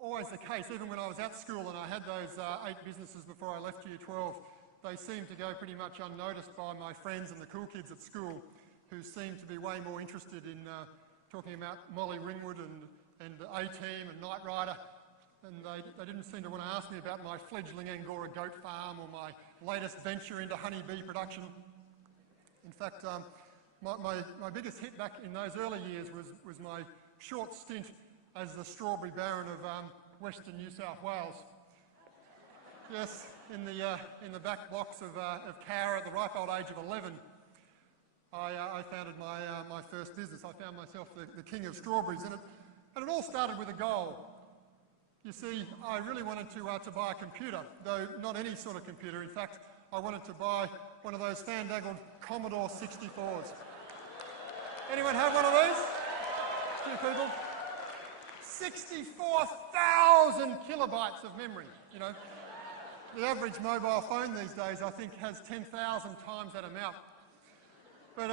always the case. Even when I was at school and I had those 8 businesses before I left Year 12, they seemed to go pretty much unnoticed by my friends and the cool kids at school, who seemed to be way more interested in talking about Molly Ringwood and A-Team and Knight Rider. And they didn't seem to want to ask me about my fledgling Angora goat farm or my latest venture into honeybee production. In fact, my biggest hit back in those early years was my short stint as the strawberry baron of Western New South Wales. Yes, in the back blocks of Cowra at the ripe old age of 11, I founded my first business. I found myself the king of strawberries, and it all started with a goal. You see, I really wanted to buy a computer, though not any sort of computer. In fact, I wanted to buy one of those fan-dangled Commodore 64s. Anyone have one of these? A few people. 64,000 kilobytes of memory, you know. The average mobile phone these days, I think, has 10,000 times that amount. But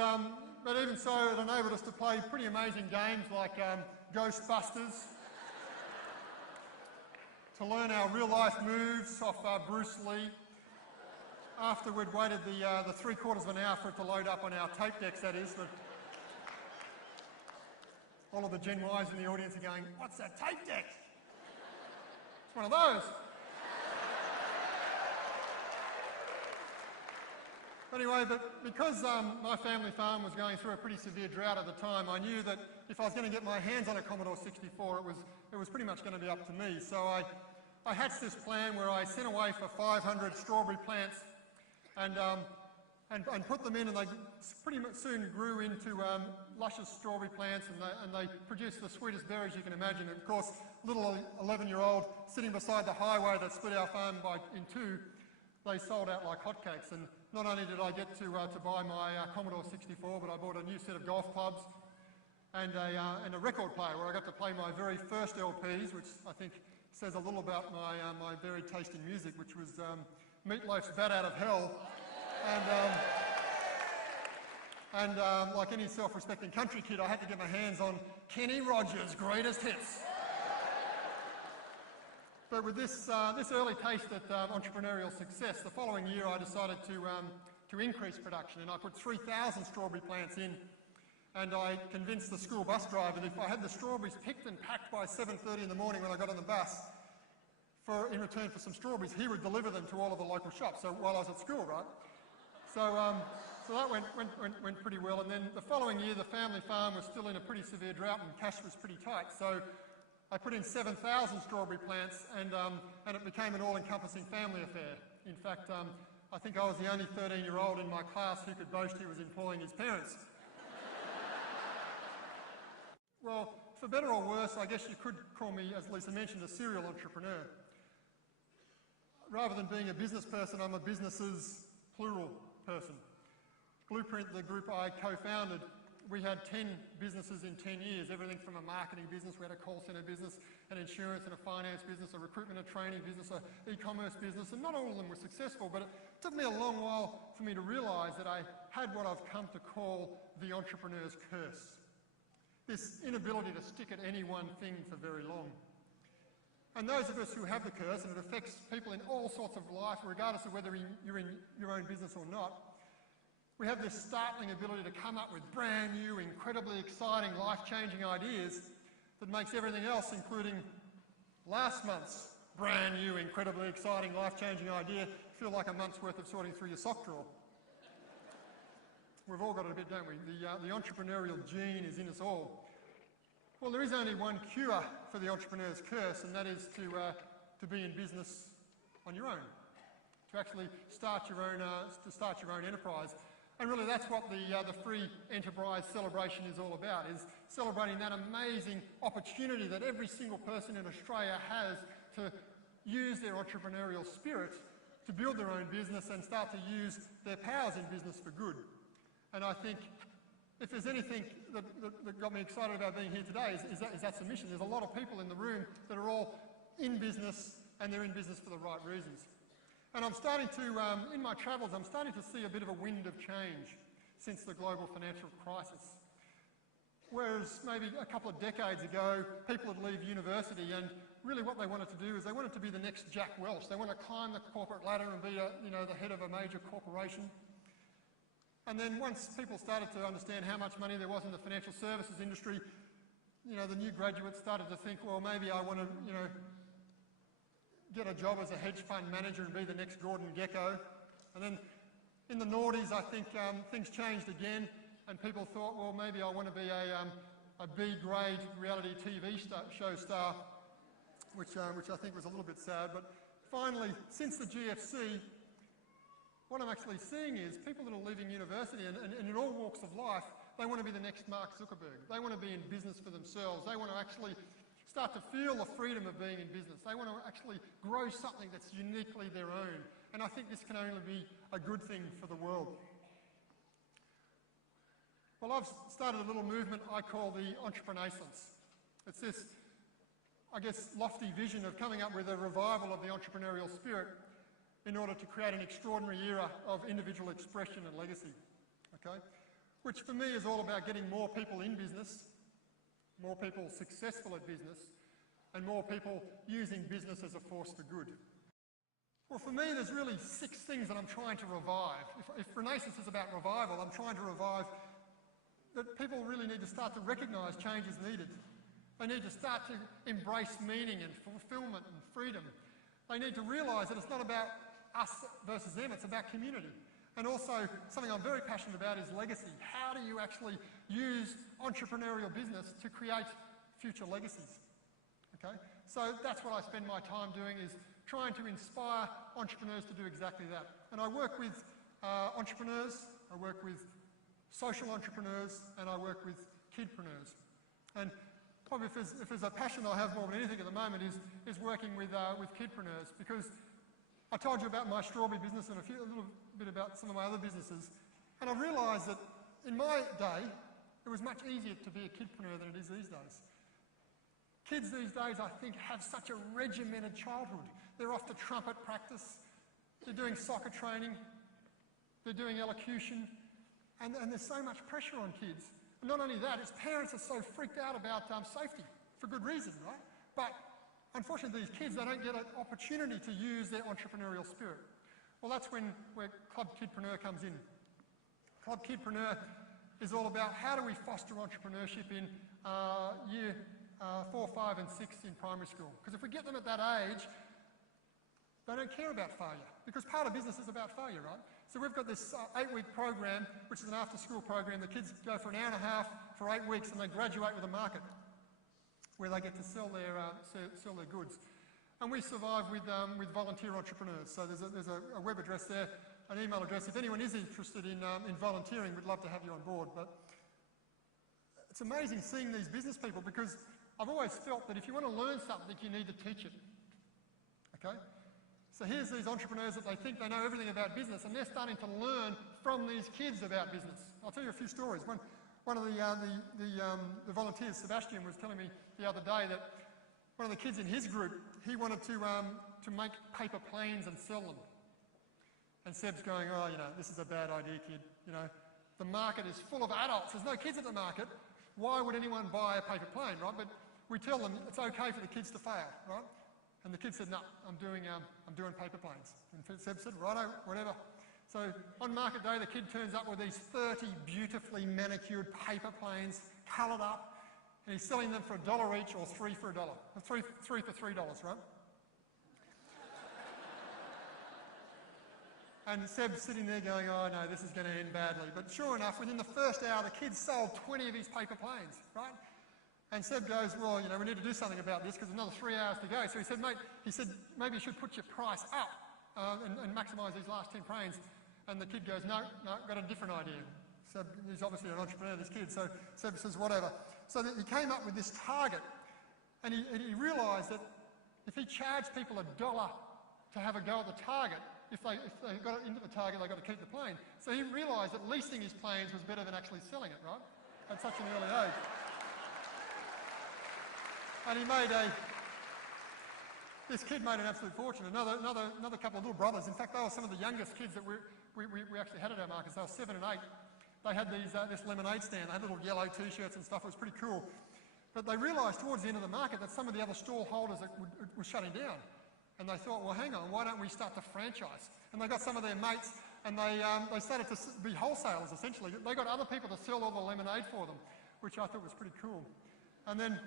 even so, it enabled us to play pretty amazing games like Ghostbusters, to learn our real-life moves off Bruce Lee. After we'd waited the 3/4 of an hour for it to load up on our tape decks, that is. All of the Gen Ys in the audience are going, "What's that tape deck?" It's one of those. Anyway, but because my family farm was going through a pretty severe drought at the time, I knew that if I was going to get my hands on a Commodore 64, it was pretty much going to be up to me. So I hatched this plan where I sent away for 500 strawberry plants and put them in, and they pretty much soon grew into luscious strawberry plants, and they produced the sweetest berries you can imagine. And of course, little 11-year-old sitting beside the highway that split our farm in two, they sold out like hotcakes. And not only did I get to buy my Commodore 64, but I bought a new set of golf clubs and a record player where I got to play my very first LPs, which I think says a little about my varied taste in music, which was Meatloaf's Bat Out of Hell. And like any self-respecting country kid, I had to get my hands on Kenny Rogers' greatest hits. But with this early taste at entrepreneurial success, the following year I decided to increase production, and I put 3,000 strawberry plants in, and I convinced the school bus driver that if I had the strawberries picked and packed by 7:30 in the morning when I got on the bus, in return for some strawberries, he would deliver them to all of the local shops. So while I was at school, right? So that went pretty well. And then the following year, the family farm was still in a pretty severe drought and cash was pretty tight. So I put in 7,000 strawberry plants, and it became an all-encompassing family affair. In fact, I think I was the only 13-year-old in my class who could boast he was employing his parents. Well, for better or worse, I guess you could call me, as Lisa mentioned, a serial entrepreneur. Rather than being a business person, I'm a businesses plural person. Blueprint, the group I co-founded, we had 10 businesses in 10 years, everything from a marketing business, we had a call centre business, an insurance and a finance business, a recruitment and training business, an e-commerce business, and not all of them were successful, but it took me a long while for me to realise that I had what I've come to call the entrepreneur's curse. This inability to stick at any one thing for very long. And those of us who have the curse, and it affects people in all sorts of life, regardless of whether you're in your own business or not, we have this startling ability to come up with brand new, incredibly exciting, life-changing ideas that makes everything else, including last month's brand new, incredibly exciting, life-changing idea, feel like a month's worth of sorting through your sock drawer. We've all got it a bit, don't we? The entrepreneurial gene is in us all. Well, there is only one cure for the entrepreneur's curse, and that is to be in business on your own, to actually start your own enterprise. And really that's what the free enterprise celebration is all about, is celebrating that amazing opportunity that every single person in Australia has to use their entrepreneurial spirit to build their own business and start to use their powers in business for good. And I think if there's anything that got me excited about being here today is that submission. There's a lot of people in the room that are all in business, and they're in business for the right reasons. And I'm starting to, in my travels, I'm starting to see a bit of a wind of change since the global financial crisis. Whereas maybe a couple of decades ago, people would leave university and really what they wanted to do is they wanted to be the next Jack Welch. They want to climb the corporate ladder and be the head of a major corporation. And then once people started to understand how much money there was in the financial services industry, the new graduates started to think, well, maybe I want to, get a job as a hedge fund manager and be the next Gordon Gekko. And then in the noughties, I think things changed again, and people thought, well, maybe I want to be a B-grade reality TV show star, which I think was a little bit sad. But finally, since the GFC, what I'm actually seeing is people that are leaving university and in all walks of life, they want to be the next Mark Zuckerberg. They want to be in business for themselves. They want to actually start to feel the freedom of being in business. They want to actually grow something that's uniquely their own. And I think this can only be a good thing for the world. Well, I've started a little movement I call the Entreprenaissance. It's this, I guess, lofty vision of coming up with a revival of the entrepreneurial spirit in order to create an extraordinary era of individual expression and legacy, okay? Which for me is all about getting more people in business, more people successful at business, and more people using business as a force for good. Well, for me, there's really 6 things that I'm trying to revive. If Renaissance is about revival, I'm trying to revive that people really need to start to recognise change is needed. They need to start to embrace meaning and fulfilment and freedom. They need to realise that it's not about us versus them, it's about community. And also, something I'm very passionate about is legacy. How do you actually use entrepreneurial business to create future legacies? Okay? So that's what I spend my time doing, is trying to inspire entrepreneurs to do exactly that. And I work with entrepreneurs, I work with social entrepreneurs, and I work with kidpreneurs. And probably if there's a passion I have more than anything at the moment is working with kidpreneurs, because I told you about my strawberry business and a little bit about some of my other businesses, and I realised that in my day, it was much easier to be a kidpreneur than it is these days. Kids these days, I think, have such a regimented childhood. They're off to trumpet practice, they're doing soccer training, they're doing elocution, and there's so much pressure on kids. And not only that, it's parents are so freaked out about safety, for good reason, right? But unfortunately, these kids, they don't get an opportunity to use their entrepreneurial spirit. Well, that's where Club Kidpreneur comes in. Club Kidpreneur is all about how do we foster entrepreneurship in year 4, 5 and 6 in primary school. Because if we get them at that age, they don't care about failure. Because part of business is about failure, right? So we've got this 8-week program, which is an after-school program. The kids go for an hour and a half for 8 weeks and they graduate with a market where they get to sell their goods. And we survive with volunteer entrepreneurs. So there's a web address there, an email address. If anyone is interested in volunteering, we'd love to have you on board. But it's amazing seeing these business people, because I've always felt that if you want to learn something, you need to teach it. Okay? So here's these entrepreneurs that they think they know everything about business, and they're starting to learn from these kids about business. I'll tell you a few stories. One of the volunteers, Sebastian, was telling me the other day that one of the kids in his group, he wanted to make paper planes and sell them. And Seb's going, oh, this is a bad idea, kid. The market is full of adults. There's no kids at the market. Why would anyone buy a paper plane, right? But we tell them it's okay for the kids to fail, right? And the kid said, no, I'm doing paper planes. And Seb said, righto, whatever. So on market day, the kid turns up with these 30 beautifully manicured paper planes, coloured up, and he's selling them for $1 each or 3 for $1. 3 for $3, right? And Seb's sitting there going, oh no, this is going to end badly. But sure enough, within the first hour, the kid sold 20 of his paper planes, right? And Seb goes, well, we need to do something about this because there's another 3 hours to go. So he said, mate, maybe you should put your price up and maximise these last 10 planes. And the kid goes, no, got a different idea. Seb, he's obviously an entrepreneur, this kid, so Seb says, whatever. So he came up with this target, and he realised that if he charged people $1 to have a go at the target, if they got into the target, they got to keep the plane. So he realised that leasing his planes was better than actually selling it, right? At such an early age. And this kid made an absolute fortune. Another couple of little brothers, in fact, they were some of the youngest kids that we actually had at our markets. They were 7 and 8. they had this lemonade stand. They had little yellow T-shirts and stuff. It was pretty cool. But they realised towards the end of the market that some of the other stall holders were shutting down. And they thought, well, hang on, why don't we start to franchise? And they got some of their mates, and they started to be wholesalers, essentially. They got other people to sell all the lemonade for them, which I thought was pretty cool. And then,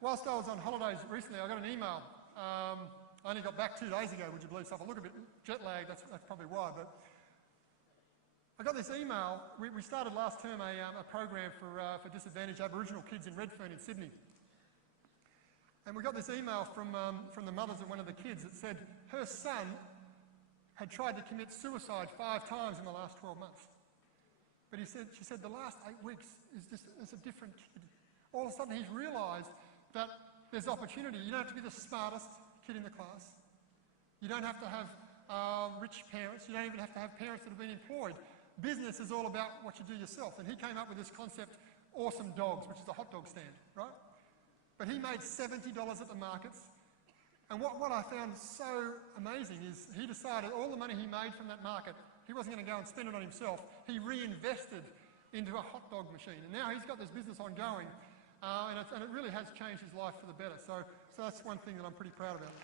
whilst I was on holidays recently, I got an email. I only got back 2 days ago, would you believe? So if I look a bit jet lagged, that's probably why. But I got this email. We started last term a program for disadvantaged Aboriginal kids in Redfern in Sydney. And we got this email from the mothers of one of the kids that said her son had tried to commit suicide 5 times in the last 12 months. But she said the last 8 weeks is a different kid. All of a sudden he's realised that there's opportunity. You don't have to be the smartest kid in the class. You don't have to have rich parents. You don't even have to have parents that have been employed. Business is all about what you do yourself. And he came up with this concept, Awesome Dogs, which is a hot dog stand, right? But he made $70 at the markets. And what I found so amazing is he decided all the money he made from that market, he wasn't going to go and spend it on himself. He reinvested into a hot dog machine. And now he's got this business ongoing, and it really has changed his life for the better. So that's one thing that I'm pretty proud about.